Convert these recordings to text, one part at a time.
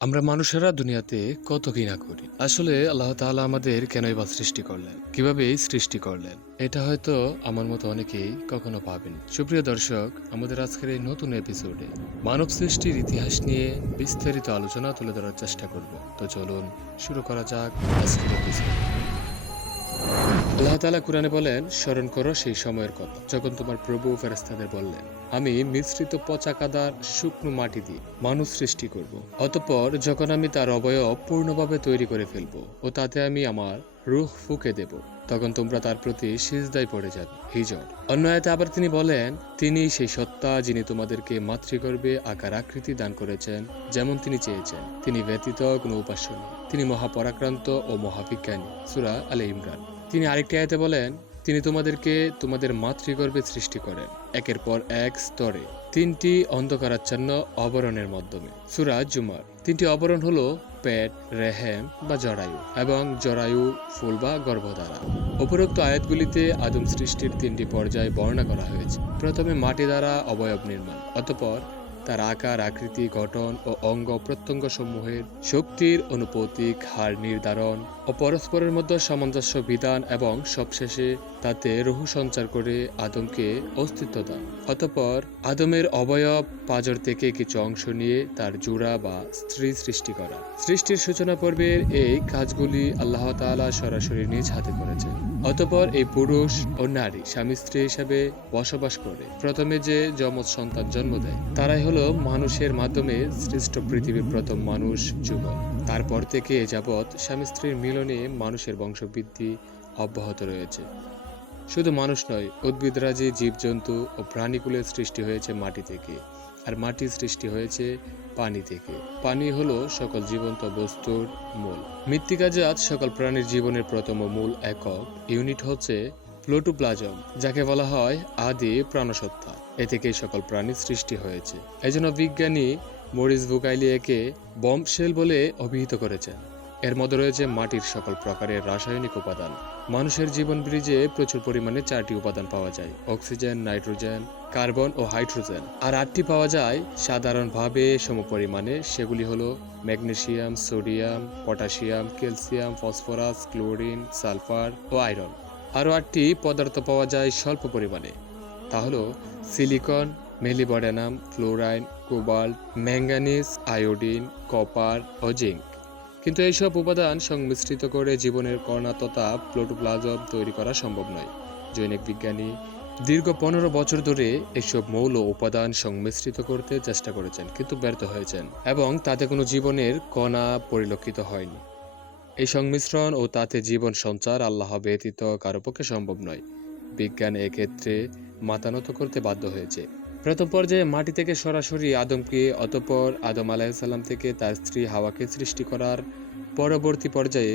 আমরা মানুষেরা দুনিয়াতে কত ঘৃণা করি। আসলে আল্লাহ তাআলা আমাদের কেনই বা সৃষ্টি করলেন? কীভাবে সৃষ্টি করলেন? এটা হয়তো আমার মতো অনেকেই কখনো পাবেন সুপ্রিয় দর্শক, আমাদের আজকের এই নতুন এপিসোডে মানব সৃষ্টির ইতিহাস নিয়ে বিস্তারিত আলোচনা তুলে ধরার চেষ্টা করব। তো চলুন শুরু করা যাক আজকের এপিসোড আল্লাহ কুরআনে বলেন, স্মরণ করো সেই সময়ের কথা। যখন তোমার প্রভু ফেরেস্তাদের বললেন, আমি মিশ্রিত পচা কাদার শুকনো মাটি দিয়ে মানুষ সৃষ্টি করব। অতঃপর যখন আমি তার অবয়ব পূর্ণভাবে তৈরি করে ফেলব ও তাতে আমি আমার রুখ ফুকে দেব, তখন তোমরা তার প্রতি সিজদায় পড়ে যাবে। হিজর। অন্য আয়াতে আবার তিনি বলেন, তিনি সেই সত্তা যিনি তোমাদেরকে মাতৃগর্ভে আকার আকৃতি দান করেছেন, যেমন তিনি চেয়েছেন। তিনি ব্যতীত কোনো উপাস্য তিনি মহাপরাক্রান্ত ও মহাবিজ্ঞানী। সুরা আলে ইমরান। তিনি আরেকটি আয়াতে বলেন, তিনি তোমাদেরকে তোমাদের মাতৃগর্ভে সৃষ্টি করেন, একের পর এক স্তরে। তিনটি অন্ধকারাচ্ছন্ন অবরণের মাধ্যমে। সুরা জুমার। তিনটি অবরণ হলো পেট, রেহেম বা জরায়ু এবং জরায়ু, ফুল বা গর্ভধারা। উপরোক্ত আয়াতগুলিতে আদম সৃষ্টির তিনটি পর্যায় বর্ণনা করা হয়েছে। প্রথমে মাটি দ্বারা অবয়ব নির্মাণ, অতঃপর তার আকার, আকৃতি, গঠন ও অঙ্গ প্রত্যঙ্গ সমূহের শক্তির অনুপতিক হার নির্ধারণ ও পরস্পরের মধ্যে সামঞ্জস্য বিধান এবং সবশেষে তাতে রুহু সঞ্চার করে আদমকে অস্তিত্ব দান। অতঃপর আদমের অবয়ব পাজর থেকে কিছু অংশ নিয়ে তার জোড়া বা স্ত্রী সৃষ্টি করা। সৃষ্টির সূচনা পর্বের এই কাজগুলি আল্লাহ তাআলা সরাসরি নিজ হাতে করেছেন। অতঃপর এই পুরুষ ও নারী স্বামী স্ত্রী হিসেবে বসবাস করে। প্রথমে যে যমজ সন্তান জন্ম দেয়, তারাই হলো মানুষের মাধ্যমে সৃষ্ট পৃথিবীর প্রথম মানুষ যুগল তারপর থেকে এ যাবৎ স্বামী স্ত্রীর মিলনে মানুষের বংশবৃদ্ধি অব্যাহত রয়েছে। শুধু মানুষ নয় উদ্ভিদরাজি জীবজন্তু ও প্রাণীকুলের সৃষ্টি হয়েছে মাটি থেকে। আর মাটির সৃষ্টি হয়েছে পানি থেকে। পানি হলো সকল জীবন্ত বস্তুর মূল। মৃত্তিকা জাত সকল প্রাণীর জীবনের প্রথম মূল একক। ইউনিট হচ্ছে প্লোটোপ্লাজম, যাকে বলা হয় আদি প্রাণসত্তা এ থেকেই সকল প্রাণীর সৃষ্টি হয়েছে। এজন্য বিজ্ঞানী মরিস বুকাইলি একে বম্ব বলে অভিহিত করেছেন। এর মধ্যে রয়েছে মাটির সকল প্রকারের রাসায়নিক উপাদান। মানুষের জীবন ব্রিজে প্রচুর পরিমাণে চারটি উপাদান পাওয়া যায়, অক্সিজেন, নাইট্রোজেন, কার্বন ও হাইড্রোজেন। আর আটটি পাওয়া যায় সাধারণভাবে সমপরিমাণে, সেগুলি হলো magnesium, sodium, potassium, calcium, phosphorus, chlorine, sulphur ও আয়রন। আরও আটটি পদার্থ পাওয়া যায় স্বল্প পরিমাণে, তা হলো silicon, molybdenum, fluorine, cobalt manganese iodine, copper ও জিঙ্ক। কিন্তু এইসব উপাদান সংমিশ্রিত করে জীবনের কণা তথা প্লোটোপ্লাজম তৈরি করা সম্ভব নয়। জৈনিক বিজ্ঞানী দীর্ঘ পনেরো বছর ধরে এসব মৌল উপাদান সংমিশ্রিত করতে চেষ্টা করেছেন, কিন্তু ব্যর্থ হয়েছেন এবং তাতে কোনো জীবনের কণা পরিলক্ষিত হয়নি। এই সংমিশ্রণ ও তাতে জীবন সঞ্চার আল্লাহ ব্যতীত কারও পক্ষে সম্ভব নয়। বিজ্ঞান এক্ষেত্রে মাতানত করতে বাধ্য হয়েছে। প্রথম পর্যায়ে মাটি থেকে সরাসরি আদমকে, অতঃপর আদম আলাহিসাল্লাম থেকে তার স্ত্রী হাওয়াকে সৃষ্টি করার পরবর্তী পর্যায়ে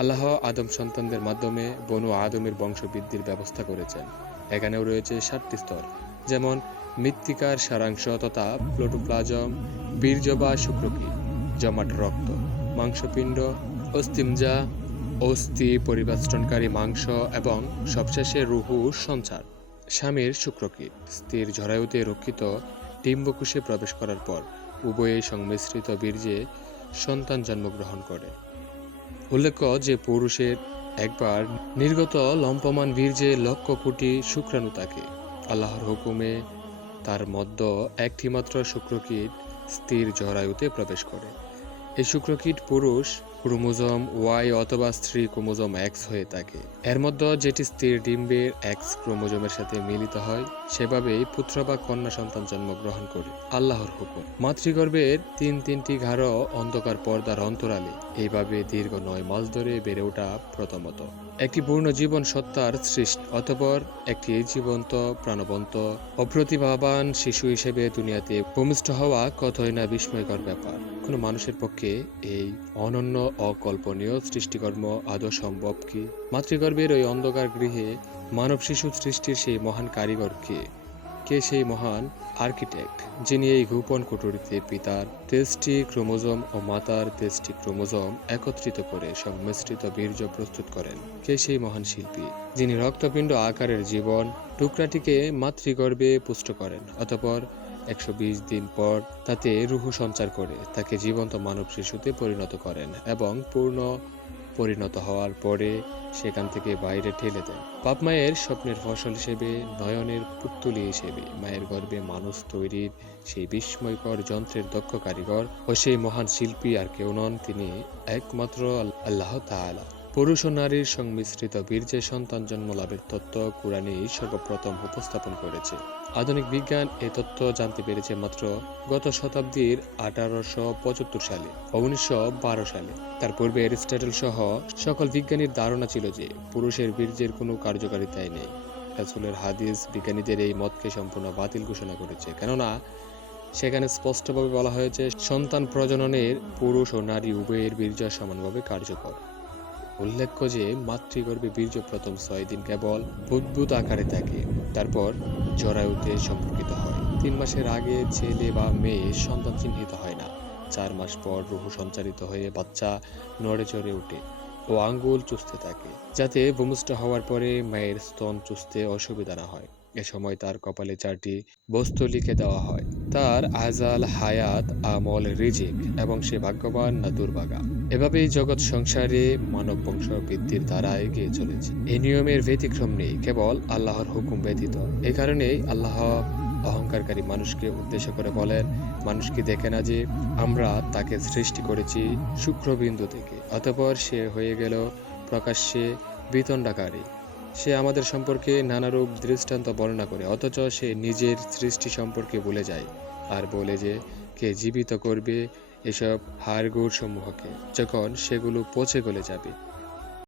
আল্লাহ আদম সন্তানদের মাধ্যমে বনু আদমের বংশবৃদ্ধির ব্যবস্থা করেছেন। এখানেও রয়েছে সাতটি স্তর, যেমন মৃত্তিকার সারাংশ তথা প্লোটোপ্লাজম বীর্য বা শুক্রকি জমাট রক্ত, মাংসপিণ্ড অস্তিমজা অস্থি পরিবেষ্টনকারী মাংস এবং সবশেষে রুহু সঞ্চার। স্বামীর শুক্রকীট। স্থির ঝরায়ুতে রক্ষিত ডিম্বকুশে প্রবেশ করার পর উভয়ে সংমিশ্রিত বীর্যে সন্তান জন্মগ্রহণ করে। উল্লেখ্য যে পুরুষের একবার নির্গত লম্পমান বীর্যে লক্ষ কোটি শুক্রাণু থাকে আল্লাহর হুকুমে তার মধ্য একটি মাত্র শুক্রকীট স্থির জরায়ুতে প্রবেশ করে। এই শুক্রকীট পুরুষ ক্রোমোজোম ওয়াই অথবা স্ত্রী ক্রোমোজোম এক্স হয়ে থাকে। এর মধ্যে যেটি স্ত্রীর ডিম্বের এক্স ক্রোমোজোমের সাথে মিলিত হয়, সেভাবেই পুত্র বা কন্যা সন্তান জন্মগ্রহণ করে। আল্লাহর হুকুম। মাতৃগর্ভের তিন তিনটি ঘাড় অন্ধকার পর্দার অন্তরালে। এইভাবে দীর্ঘ নয় মাস ধরে বেড়ে ওঠা প্রথমত। একটি পূর্ণ জীবন সত্তার সৃষ্টি, অতপর একটি জীবন্ত, প্রাণবন্ত, অপ্রতিভাবান শিশু হিসেবে দুনিয়াতে ভূমিষ্ঠ হওয়া কতই না বিস্ময়কর ব্যাপার। কোনো মানুষের পক্ষে এই অনন্য অকল্পনীয় সৃষ্টিকর্ম আদৌ সম্ভব কি? মাতৃগর্ভের ওই অন্ধকার গৃহে মানব শিশু সৃষ্টির সেই মহান কারিগর কে? কে সেই মহান আর্কিটেক্ট যিনি এই গোপন কুটুরিতে পিতার তেজটি ক্রোমোজোম ও মাতার তেজটি ক্রোমোজোম একত্রিত করে সংমিশ্রিত বীর্য প্রস্তুত করেন? কে সেই মহান শিল্পী যিনি রক্তপিণ্ড আকারের জীবন টুকরাটিকে মাতৃগর্ভে পুষ্ট করেন, অতপর একশো বিশ দিন পর তাতে রুহু সঞ্চার করে, তাকে জীবন্ত মানব শিশুতে পরিণত করেন এবং পূর্ণ পরিণত হওয়ার পরে সেখান থেকে বাইরে ঠেলে দেন। বাপ মায়ের স্বপ্নের ফসল হিসেবে, নয়নের পুত্তুলি হিসেবে, মায়ের গর্ভে মানুষ তৈরির সেই বিস্ময়কর যন্ত্রের দক্ষ কারিগর ও সেই মহান শিল্পী আর কেউ নন, তিনি একমাত্র আল্লাহ তাআলা। পুরুষ ও নারীর সংমিশ্রিত বীর্যে সন্তান জন্ম লাভের তত্ত্ব কোরআনেই সর্বপ্রথম উপস্থাপন করেছে। আধুনিক বিজ্ঞান এই তত্ত্ব জানতে পেরেছে মাত্র গত শতাব্দীর আঠারোশো পঁচাত্তর সালে উনিশশো সালে। তার পূর্বে অ্যারিস্টটল সহ সকল বিজ্ঞানীর ধারণা ছিল যে পুরুষের বীর্যের কোনো কার্যকারিতাই নেই। রাসূলের হাদিস বিজ্ঞানীদের এই মতকে সম্পূর্ণ বাতিল ঘোষণা করেছে। কেননা সেখানে স্পষ্টভাবে বলা হয়েছে, সন্তান প্রজননের পুরুষ ও নারী উভয়ের বীর্য সমানভাবে কার্যকর। উল্লেখ্য যে, মাতৃগর্ভে বীর্য প্রথম ছয় দিন কেবল বুদ্বুদ আকারে থাকে, তারপর জরায়ুতে সম্পর্কিত হয়। তিন মাসের আগে ছেলে বা মেয়ে সন্তান চিহ্নিত হয় না। চার মাস পর রুহু সঞ্চারিত হয়ে বাচ্চা নড়ে চড়ে ওঠে ও আঙ্গুল চুষতে থাকে, যাতে ভূমিষ্ঠ হওয়ার পরে মায়ের স্তন চুষতে অসুবিধা না হয়। এ সময় তার কপালে চারটি বস্তু লিখে দেওয়া হয়। তার আজাল হায়াত, আমল, রিজিক এবং সে ভাগ্যবান না দুর্ভাগা। এভাবেই জগৎ সংসারে মানব বংশ বৃদ্ধির দ্বারা এগিয়ে চলেছে। এই নিয়মের ব্যতিক্রম নেই, কেবল আল্লাহর হুকুম ব্যতীত। এ কারণেই আল্লাহ অহংকারকারী মানুষকে উদ্দেশ্য করে বলেন, মানুষ কি দেখে না যে আমরা তাকে সৃষ্টি করেছি শুক্রবিন্দু থেকে? অতঃপর সে হয়ে গেল প্রকাশ্যে বিতণ্ডাকারী। সে আমাদের সম্পর্কে নানারূপ দৃষ্টান্ত বর্ণনা করে, অথচ সে নিজের সৃষ্টি সম্পর্কে বলে যায় আর বলে যে, কে জীবিত করবে এসব হাড়গোড় সমূহকে যখন সেগুলো পচে গলে যাবে।